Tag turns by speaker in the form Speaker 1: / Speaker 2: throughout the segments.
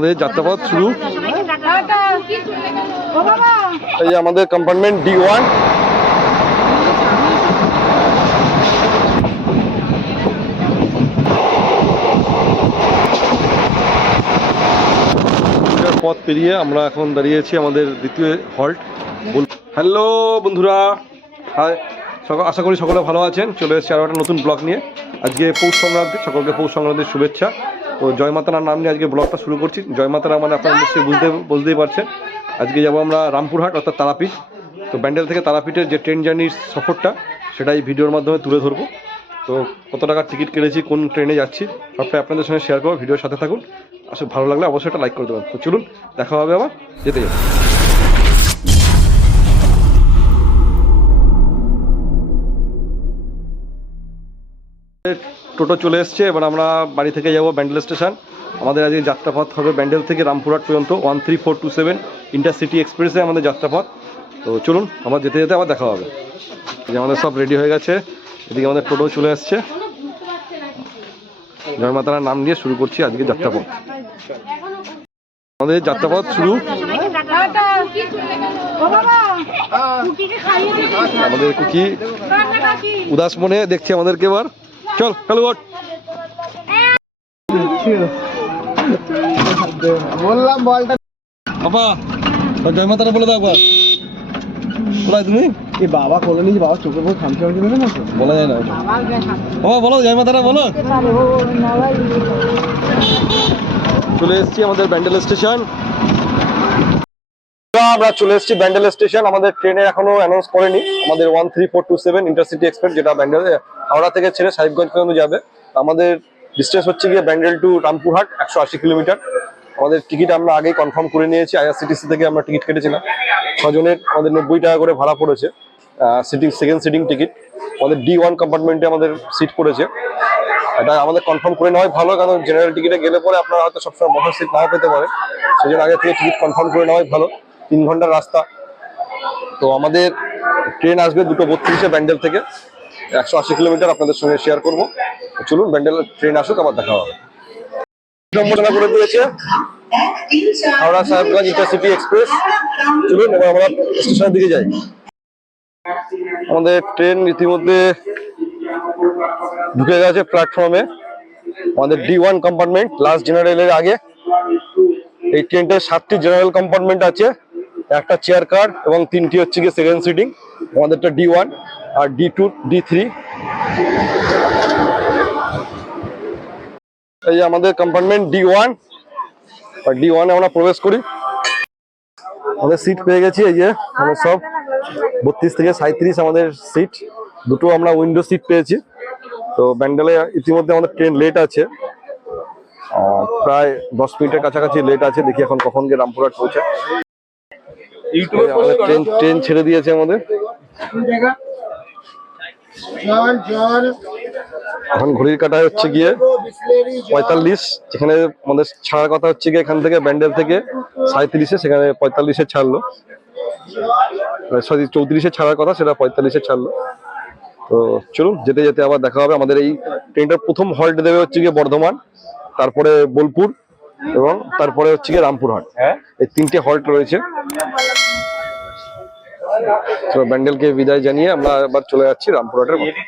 Speaker 1: আমাদের যাত্রাপথ শুরু। এই আমাদের কম্পার্টমেন্ট ডি ওয়ান পথ পেরিয়ে আমরা এখন দাঁড়িয়েছি আমাদের দ্বিতীয় হল্ট হ্যালো বন্ধুরা। হাই আশা করি সকলে ভালো আছেন। চলে এসেছি আরও একটা নতুন ব্লগ নিয়ে। আজকে পৌষ সংক্রান্তি, সকলকে পৌষ সংক্রান্তির শুভেচ্ছা। তো জয় মাতারার নাম নিয়ে আজকে ব্লগটা শুরু করছি। জয় মাতারা মানে আপনারা নিশ্চয়ই বুঝতে বুঝতেই পারছেন। আজকে যাব আমরা রামপুরহাট অর্থাৎ তারাপীঠ। তো ব্যান্ডেল থেকে তারাপীঠের যে ট্রেন জার্নির সফরটা সেটা এই ভিডিওর মাধ্যমে তুলে ধরবো। তো কত টাকার টিকিট কেটেছি কোন ট্রেনে যাচ্ছি সবটাই আপনাদের সঙ্গে শেয়ার করব। ভিডিওর সাথে থাকুন। আসলে ভালো লাগলে অবশ্যই একটা লাইক করে দেবেন। তো চলুন দেখা হবে আবার। যেতে যেতে। টোটো চলে এসছে, এবার আমরা বাড়ি থেকে যাব ব্যান্ডেল স্টেশন। আমাদের আজকে যাত্রাপথ হবে ব্যান্ডেল থেকে রামপুরহাট পর্যন্ত one three four two seven intercity এক্সপ্রেসে আমাদের যাত্রাপথ। তো চলুন, আমার যেতে যেতে আবার দেখা হবে। যে আমাদের সব রেডি হয়ে গেছে, এদিকে আমাদের টোটো চলে আসছে জয় মাতারার নাম নিয়ে শুরু করছি আজকে যাত্রাপথ। আমাদের যাত্রাপথ শুরু। আমাদের কুকি, উদাস মনে দেখছি আমাদেরকে এবার। চল কালু ওঠ
Speaker 2: বললাম বলটা
Speaker 1: বাবা জয় মাতারা বলে দাও একবার। কোথায় তুমি?
Speaker 2: এই বাবা কোলে নিয়ে বাবা চোখে পুরো খামচে যাবে না
Speaker 1: বলা যায় না ওটা। বাবা বলো জয় মাতারা বলো। চলে এসছি আমাদের ব্যান্ডেল স্টেশন। আমরা চলে এসেছি ব্যান্ডেল স্টেশন। আমাদের ট্রেনে এখনও অ্যানাউন্স করেনি। আমাদের one three four two seven intercity express যেটা ব্যান্ডেল হাওড়া থেকে ছেড়ে সাহেবগঞ্জ পর্যন্ত যাবে। আমাদের ডিস্টেন্স হচ্ছে গিয়ে ব্যান্ডেল টু রামপুরহাট, একশো আশি কিলোমিটার। আমাদের টিকিট আমরা আগেই কনফার্ম করে নিয়েছি। আইআরসিটিসি থেকে আমরা টিকিট কেটেছিলাম। ছজনের আমাদের নব্বই টাকা করে ভাড়া পড়েছে সিটিং সেকেন্ড সিটিং টিকিট আমাদের ডি ওয়ান কম্পার্টমেন্টে আমাদের সিট পড়েছে। এটা আমাদের কনফার্ম করে নেওয়াই ভালো, কারণ জেনারেল টিকিটে গেলে পরে আপনারা হয়তো সবসময় বসার সিট নাও পেতে পারেন। সেই জন্য আগে থেকে টিকিট কনফার্ম করে নেওয়াই ভালো। তিন ঘণ্টার রাস্তা। তো আমাদের ট্রেন আসবে দুটো বত্রিশে ব্যান্ডেল থেকে। একশো আশি কিলোমিটার আপনাদের সঙ্গে শেয়ার করব। চলুন, ব্যান্ডেল ট্রেন আসুক, আবার দেখা হবে। সম্বোধনা করে দিয়েছে হাওড়া সাহেবগঞ্জ ইন্টারসিটি এক্সপ্রেস। চলুন, এবার আমরা স্টেশনের দিকে যাই। আমাদের ট্রেন ইতিমধ্যে ঢুকে গেছে প্ল্যাটফর্মে আমাদের ডি ওয়ান কম্পার্টমেন্ট লাস্ট জেনারেলের আগে। এই ট্রেনটায় সাতটি জেনারেল কম্পার্টমেন্ট আছে। একটা চেয়ার কার এবং তিনটি হচ্ছে গিয়ে সেকেন্ড সিটিং আমাদেরটা ডি ওয়ান আর ডি টু ডি থ্রি এই যে আমাদের কম্পার্টমেন্ট ডি ওয়ান আর ডি ওয়ানে আমরা প্রবেশ করি। আমাদের সিট পেয়ে গেছি, এই যে আমরা সব বত্রিশ থেকে সাঁত্রিশ আমাদের সিট দুটো আমরা উইন্ডো সিট পেয়েছি। তো ব্যান্ডেলে ইতিমধ্যে আমাদের ট্রেন লেট আছে। প্রায় দশ মিনিটের কাছাকাছি লেট আছে, দেখি এখন কখন গিয়ে রামপুরহাট পৌঁছে আমাদের ট্রেন ট্রেন ছেড়ে দিয়েছে আমাদের। এখন ঘড়ির কাটায় হচ্ছে গিয়ে পঁয়তাল্লিশ যেখানে আমাদের ছাড়ার কথা হচ্ছে গিয়ে এখান থেকে ব্যান্ডেল থেকে সাঁত্রিশে সেখানে পঁয়তাল্লিশে ছাড়লো। সরি চৌত্রিশে ছাড়ার কথা সেটা পঁয়তাল্লিশে ছাড়লো। তো চলুন যেতে যেতে আবার দেখা হবে। আমাদের এই ট্রেনটার প্রথম হল্ট দেবে হচ্ছে গিয়ে বর্ধমান তারপরে বোলপুর এবং তারপরে হচ্ছে গিয়ে রামপুর রামপুরহাট এই তিনটে হল্ট রয়েছে। তো ব্যান্ডেলকে বিদায় জানিয়ে আমরা আবার চলে যাচ্ছি রামপুর রামপুরহাটের পথে।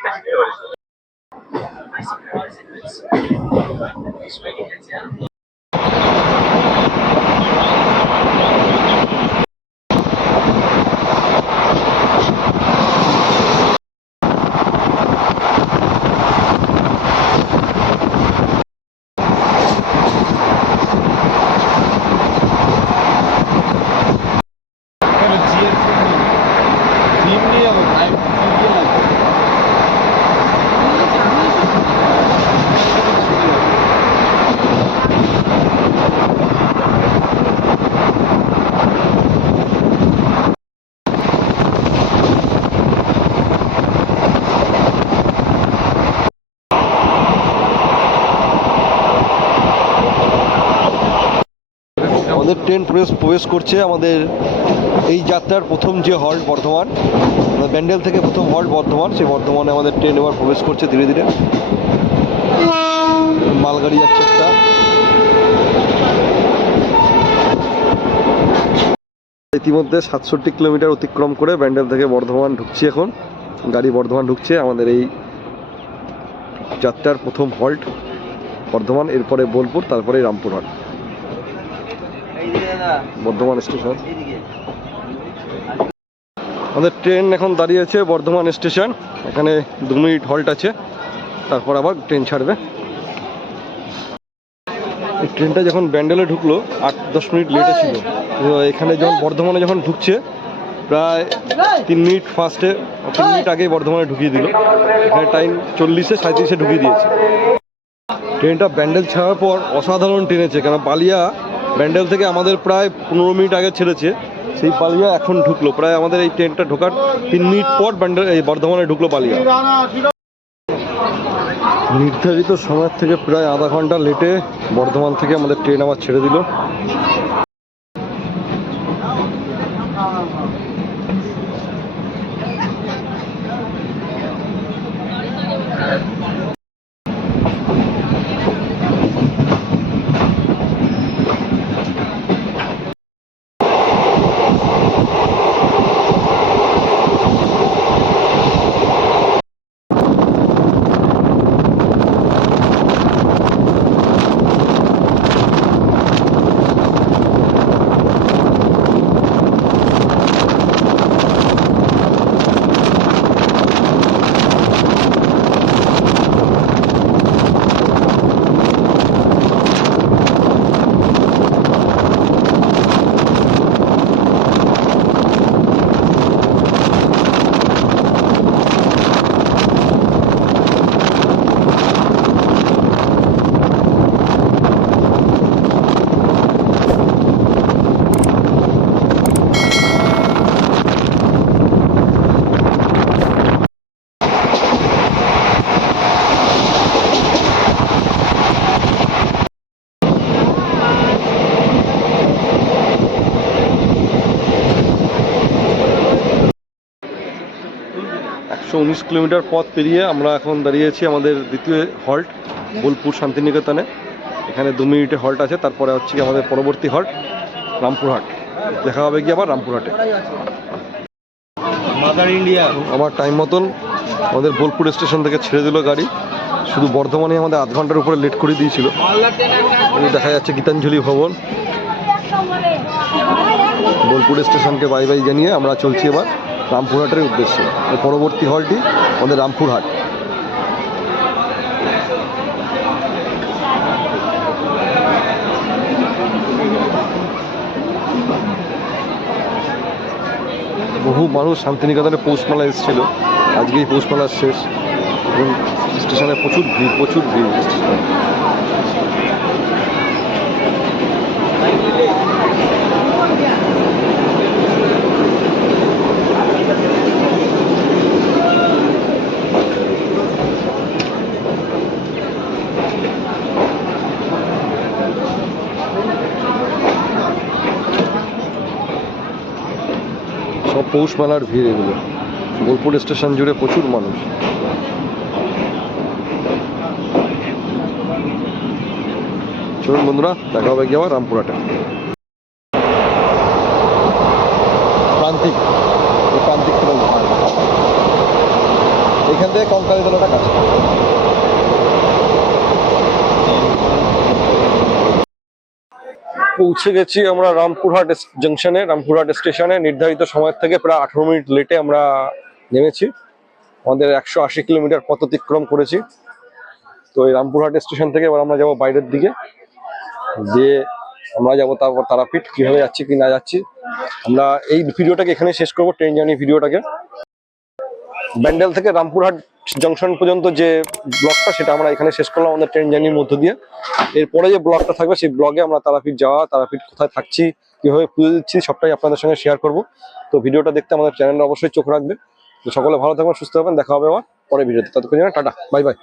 Speaker 1: আমাদের ট্রেন প্রবেশ প্রবেশ করছে আমাদের এই যাত্রার প্রথম যে হল্ট বর্ধমান ব্যান্ডেল থেকে প্রথম হল্ট বর্ধমান, সেই বর্ধমানে আমাদের ট্রেন এবার প্রবেশ করছে ধীরে ধীরে। মালগাড়ি যাচ্ছে একটা। ইতিমধ্যে সাতষট্টি কিলোমিটার অতিক্রম করে ব্যান্ডেল থেকে বর্ধমান ঢুকছি এখন। গাড়ি বর্ধমান ঢুকছে, আমাদের এই যাত্রার প্রথম হল্ট বর্ধমান, এরপরে বোলপুর, তারপরে রামপুরহাট। বর্ধমান স্টেশন। আমাদের ট্রেন এখন দাঁড়িয়ে আছে বর্ধমান স্টেশন। এখানে দু মিনিট হল্ট আছে। তারপর আবার ট্রেন ছাড়বে। ট্রেনটা যখন ব্যান্ডেলে ঢুকলো, আট দশ মিনিট লেটে ছিল। এখানে যখন বর্ধমানে যখন ঢুকছে, প্রায় তিন মিনিট ফার্স্টে তিন মিনিট আগেই বর্ধমানে ঢুকিয়ে দিল। এখানে টাইম চল্লিশে সাঁত্রিশে ঢুকিয়ে দিয়েছে। ট্রেনটা ব্যান্ডেল ছাড়ার পর অসাধারণ ট্রেনেছে কেন? বালিয়া ব্যান্ডেল থেকে আমাদের প্রায় পনেরো মিনিট আগে ছেড়েছে। সেই পালিয়া এখন ঢুকলো। প্রায় আমাদের এই ট্রেনটা ঢোকার তিন মিনিট পর ব্যান্ডেল এই বর্ধমানে ঢুকলো পালিয়া নির্ধারিত সময়ের থেকে প্রায় আধা ঘণ্টা লেটে বর্ধমান থেকে আমাদের ট্রেন আবার ছেড়ে দিল। একশো উনিশ কিলোমিটার পথ পেরিয়ে আমরা এখন দাঁড়িয়েছি আমাদের দ্বিতীয় হল্ট বোলপুর শান্তিনিকেতনে। এখানে দু মিনিটে হল্ট আছে তারপরে হচ্ছে আমাদের পরবর্তী হল্ট রামপুরহাট। দেখা হবে কি আবার রামপুরহাটে। আমার টাইম মতন আমাদের বোলপুর স্টেশন থেকে ছেড়ে দিল গাড়ি। শুধু বর্ধমানে আমাদের আধ ঘণ্টার উপরে লেট করে দিয়েছিল। দেখা যাচ্ছে গীতাঞ্জলি ভবন। বোলপুর স্টেশনকে বাই বাই জানিয়ে আমরা চলছি এবার। রামপুরহাটের উদ্দেশ্যে। পরবর্তী হলটি আমাদের রামপুরহাট। বহু মানুষ শান্তিনিকেতনে পৌষমেলা এসেছিল। আজকে আজকেই পৌষমেলা শেষ। এবং স্টেশনে প্রচুর ভিড় প্রচুর ভিড়। স্টেশনে সব পৌষ মেলার ভিড় এগুলো। বোলপুর স্টেশন জুড়ে প্রচুর মানুষ। চলুন বন্ধুরা, দেখা হবে কি আবার রামপুরহাটে প্রান্তিক এই প্রান্তিক থেকে বলব। এখান কঙ্কালী তলাটা পৌঁছে গেছি আমরা রামপুরহাট জংশনে রামপুরহাট স্টেশনে নির্ধারিত সময় থেকে প্রায় আঠারো মিনিট লেটে আমরা নেমেছি। আমাদের একশো আশি কিলোমিটার পথ অতিক্রম করেছি। তো এই রামপুরহাট স্টেশন থেকে এবার আমরা যাব বাইরের দিকে। দিয়ে আমরা যাব তারপর তারাপীঠ, কীভাবে যাচ্ছি, কি না যাচ্ছি। আমরা এই ভিডিওটাকে এখানে শেষ করব ট্রেন জার্নি ভিডিওটাকে ব্যান্ডেল থেকে রামপুরহাট জংশন পর্যন্ত যে ব্লকটা, সেটা আমরা এখানে শেষ করলাম আমাদের ট্রেন জার্নির মধ্য দিয়ে। এরপরে যে ব্লকটা থাকবে, সেই ব্লগে আমরা তারাপীঠ যাওয়া, তারাপীঠ কোথায় থাকছি, কীভাবে পুজো দিচ্ছি, সবটাই আপনাদের সঙ্গে শেয়ার করব। তো ভিডিওটা দেখতে আমাদের চ্যানেলটা অবশ্যই চোখ রাখবে। তো সকলে ভালো থাকবেন, সুস্থ হবেন, দেখা হবে আবার পরে ভিডিওতে। ততক্ষণ টাটা বাই বাই